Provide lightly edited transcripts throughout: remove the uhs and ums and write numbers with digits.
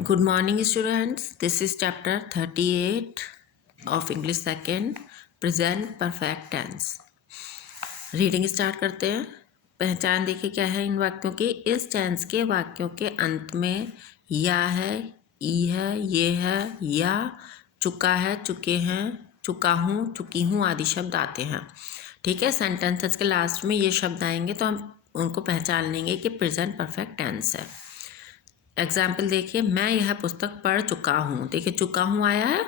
Good morning, students. This is chapter 38 of English second, present perfect tense. Reading start करते हैं। पहचान देखिए क्या है इन वाक्यों की। इस टेंस के वाक्यों के अंत में या है, ई है, ये है, या, चुका है, चुके हैं, चुका हूँ, चुकी हूँ आदि शब्द आते हैं। ठीक है, सेंटेंसेस के लास्ट में ये शब्द आएंगे तो हम उनको पहचान लेंगे कि प्रेजेंट परफेक्ट टेंस है। एग्जाम्पल देखिए, मैं यह पुस्तक पढ़ चुका हूँ। देखिए चुका हूँ आया है,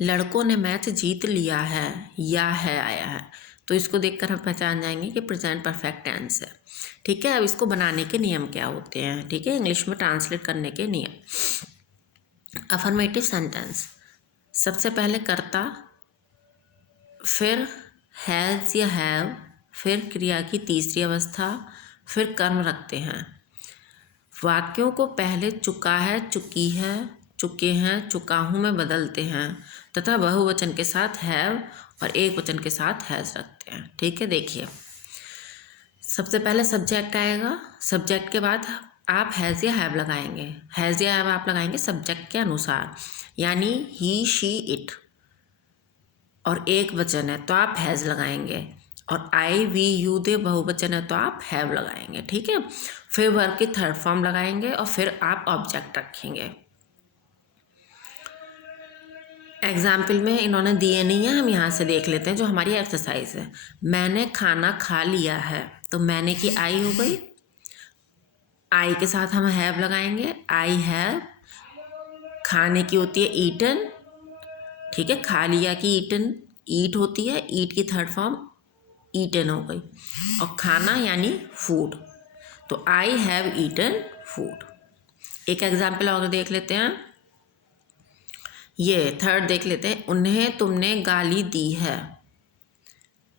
लड़कों ने मैच जीत लिया है, या है आया है, तो इसको देखकर हम पहचान जाएंगे कि प्रेजेंट परफेक्ट टेंस है। ठीक है, अब इसको बनाने के नियम क्या होते हैं, ठीक है, इंग्लिश में ट्रांसलेट करने के नियम। अफर्मेटिव सेंटेंस, सबसे पहले कर्ता, फिर हैज़ या हैव, फिर क्रिया की तीसरी अवस्था, फिर कर्म रखते हैं। वाक्यों को पहले चुका है, चुकी है, चुके हैं, चुका हूँ में बदलते हैं तथा बहुवचन के साथ हैव और एक वचन के साथ हैज़ रखते हैं। ठीक है, देखिए सबसे पहले सब्जेक्ट आएगा, सब्जेक्ट के बाद आप हैज़ या हैव लगाएंगे। हैज़ या हैव आप लगाएंगे सब्जेक्ट के अनुसार, यानी ही, शी, इट, और एक वचन है तो आप हैज़ लगाएंगे, और आई, वी, यू, दे बहुवचन है तो आप हैव लगाएंगे। ठीक है, फिर वर्ब की थर्ड फॉर्म लगाएंगे और फिर आप ऑब्जेक्ट रखेंगे। एग्जाम्पल में इन्होंने दिए नहीं है, हम यहाँ से देख लेते हैं जो हमारी एक्सरसाइज है। मैंने खाना खा लिया है, तो मैंने की आई हो गई, आई के साथ हम हैव लगाएंगे, आई हैव। खाने की होती है ईटन, ठीक है, खा लिया की ईटन, ईट होती है, ईट की थर्ड फॉर्म ईटन हो गई, और खाना यानी फूड, तो आई हैव ईटन फूड। एक एग्जाम्पल और देख लेते हैं, ये थर्ड देख लेते हैं, उन्हें तुमने गाली दी है।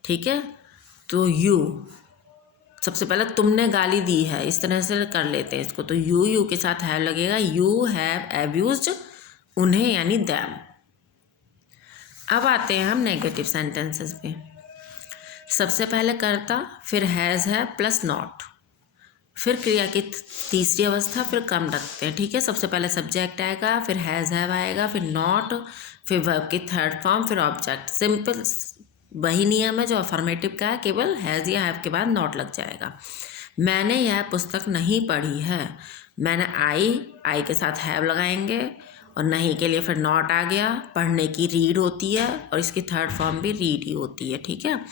ठीक है, तो यू, सबसे पहले तुमने गाली दी है, इस तरह से कर लेते हैं इसको, तो यू के साथ हैव लगेगा, यू हैव एब्यूज्ड उन्हें यानी दैम। अब आते हैं हम नेगेटिव सेंटेंसेस पे। सबसे पहले कर्ता, फिर हैज़ है प्लस नॉट, फिर क्रिया की तीसरी अवस्था, फिर कर्म रखते हैं। ठीक है, सबसे पहले सब्जेक्ट आएगा, फिर हैज़ हैव आएगा, फिर नॉट, फिर वर्ब की थर्ड फॉर्म, फिर ऑब्जेक्ट। सिंपल वही नियम है जो अफर्मेटिव का है, केवल हैज़ या हैव के बाद नॉट लग जाएगा। मैंने यह पुस्तक नहीं पढ़ी है, मैंने आई के साथ हैव लगाएंगे, और नहीं के लिए फिर नॉट आ गया। पढ़ने की रीड होती है और इसकी थर्ड फॉर्म भी रीड ही होती है। ठीक है,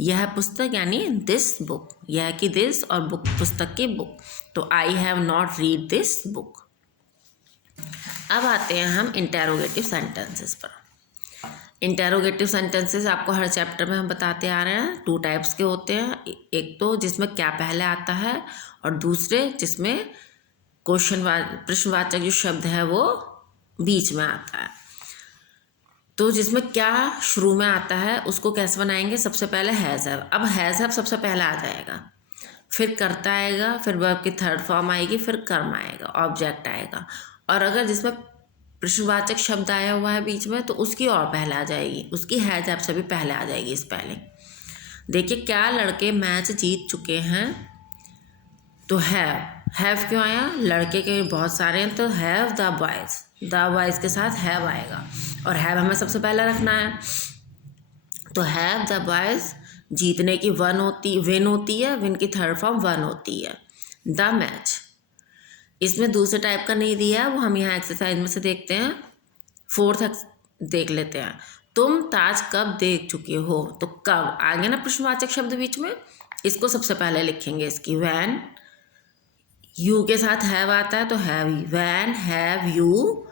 यह पुस्तक यानी दिस बुक, यह की दिस और बुक पुस्तक की बुक, तो I have not read this book. अब आते हैं हम इंटेरोगेटिव सेंटेंसेस पर। इंटेरोगेटिव सेंटेंसेस आपको हर चैप्टर में हम बताते आ रहे हैं, टू टाइप्स के होते हैं, एक तो जिसमें क्या पहले आता है, और दूसरे जिसमें प्रश्नवाचक जो शब्द है वो बीच में आता है। तो जिसमें क्या शुरू में आता है उसको कैसे बनाएंगे, सबसे पहले हैज़ हैव। अब हैज़ हैव सबसे पहले आ जाएगा, फिर कर्ता आएगा, फिर वर्ब की थर्ड फॉर्म आएगी, फिर कर्म आएगा, ऑब्जेक्ट आएगा, और अगर जिसमें प्रश्नवाचक शब्द आया हुआ है बीच में तो उसकी और पहले आ जाएगी, उसकी हैज़ हैव से भी पहले आ जाएगी इस पहले। देखिए, क्या लड़के मैच जीत चुके हैं, तो हैव क्यों आया, लड़के के बहुत सारे हैं, तो हैव द बॉयज़ के साथ हैव आएगा, और हैव हमें सबसे पहले रखना है, तो हैव द बॉयज़। जीतने की विन होती है, विन की थर्ड फॉर्म वन होती है। द मैच, इसमें दूसरे टाइप का नहीं दिया है, वो हम यहाँ एक्सरसाइज में से देखते हैं। फोर्थ देख लेते हैं, तुम ताज कब देख चुके हो, तो कब आ गया ना प्रश्नवाचक शब्द बीच में, इसको सबसे पहले लिखेंगे इसकी वैन। यू के साथ हैव आता है तो हैव, वैन हैव यू।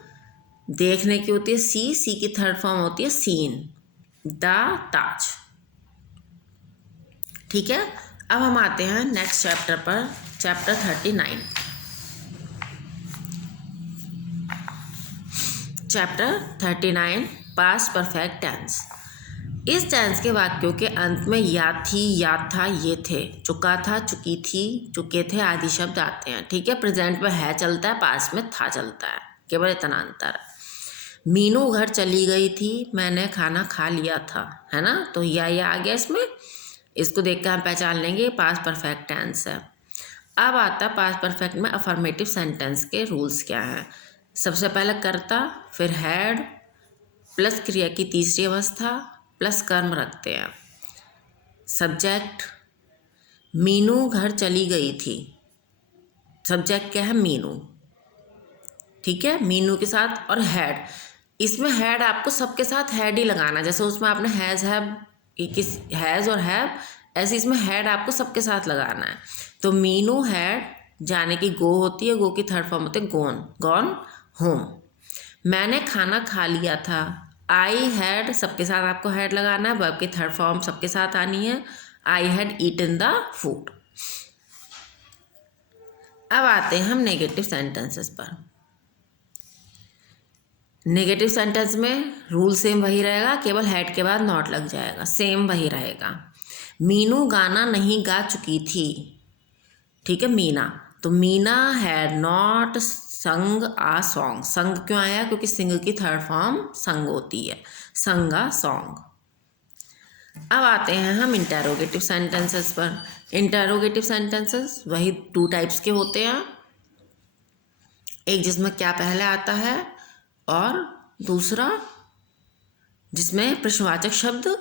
देखने की होती है सी की थर्ड फॉर्म होती है सीन, द ताज। ठीक है, अब हम आते हैं नेक्स्ट चैप्टर पर, chapter 39। Chapter 39 past perfect tense. इस टेंस के वाक्यों के अंत में या थी, याद था, ये थे, चुका था, चुकी थी, चुके थे आदि शब्द आते हैं। ठीक है, प्रेजेंट में है चलता है, पास्ट में था चलता है, केवल इतना अंतर है। मीनू घर चली गई थी, मैंने खाना खा लिया था, है ना, तो या आ गया इसमें, इसको देख कर हम पहचान लेंगे पास्ट परफेक्ट टेंस है। अब आता पास्ट परफेक्ट में अफर्मेटिव सेंटेंस के रूल्स क्या हैं। सबसे पहले कर्ता, फिर हैड प्लस क्रिया की तीसरी अवस्था प्लस कर्म रखते हैं। सब्जेक्ट, मीनू घर चली गई थी। सब्जेक्ट क्या है, मीनू, ठीक है, मीनू के साथ। और हैड, इसमें हैड आपको सबके साथ हैड ही लगाना, जैसे उसमें आपने हैज़ हैव किस हैज़ और हैव, ऐसे इसमें हैड आपको सबके साथ लगाना है। तो मीनू हैड, जाने की गो होती है, गो की थर्ड फॉर्म होती है गॉन, गॉन होम। मैंने खाना खा लिया था। आई हैड, सबके साथ आपको हैड लगाना है, वर्ब की थर्ड फॉर्म सबके साथ आनी है, I had eaten the food. अब आते हैं हम नेगेटिव सेंटेंसेस पर। नेगेटिव सेंटेंस में रूल सेम वही रहेगा, केवल हैड के बाद नॉट लग जाएगा, सेम वही रहेगा। मीनू गाना नहीं गा चुकी थी, ठीक है, मीना, तो मीना हैड नॉट संग आ सॉन्ग। संग क्यों आया, क्योंकि सिंग की थर्ड फॉर्म संग होती है, संग आ सॉन्ग। अब आते हैं हम इंटेरोगेटिव सेंटेंसेस पर। इंटेरोगेटिव सेंटेंसेस वही 2 टाइप्स के होते हैं, एक जिसमें क्या पहले आता है और दूसरा जिसमें प्रश्नवाचक शब्द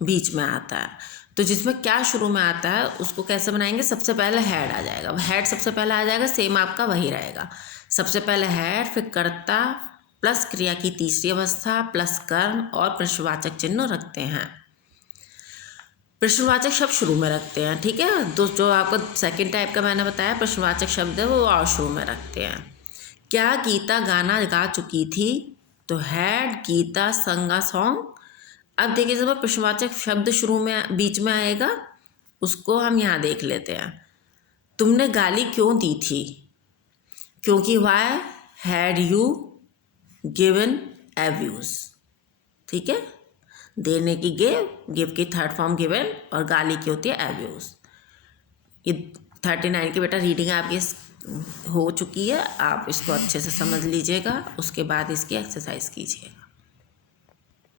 बीच में आता है। तो जिसमें क्या शुरू में आता है उसको कैसे बनाएंगे, सबसे पहले हैड आ जाएगा, हैड सबसे पहले आ जाएगा, सेम आपका वही रहेगा। सबसे पहले हैड, फिर कर्ता प्लस क्रिया की तीसरी अवस्था प्लस कर्म और प्रश्नवाचक चिन्ह रखते हैं। प्रश्नवाचक शब्द शुरू में रखते हैं, ठीक है। जो आपको सेकंड टाइप का मैंने बताया प्रश्नवाचक शब्द है वो और शुरू में रखते हैं। क्या गीता गाना गा चुकी थी, तो हैड गीता संग अ सॉन्ग। अब देखिए जब प्रश्नवाचक शब्द शुरू में बीच में आएगा उसको हम यहाँ देख लेते हैं। तुमने गाली क्यों दी थी, क्योंकि why had you given abuse, ठीक है, देने की गिव की थर्ड फॉर्म गिवन और गाली की होती है एब्यूज। ये 39 की बेटा रीडिंग आपकी हो चुकी है, आप इसको अच्छे से समझ लीजिएगा, उसके बाद इसकी एक्सरसाइज कीजिएगा।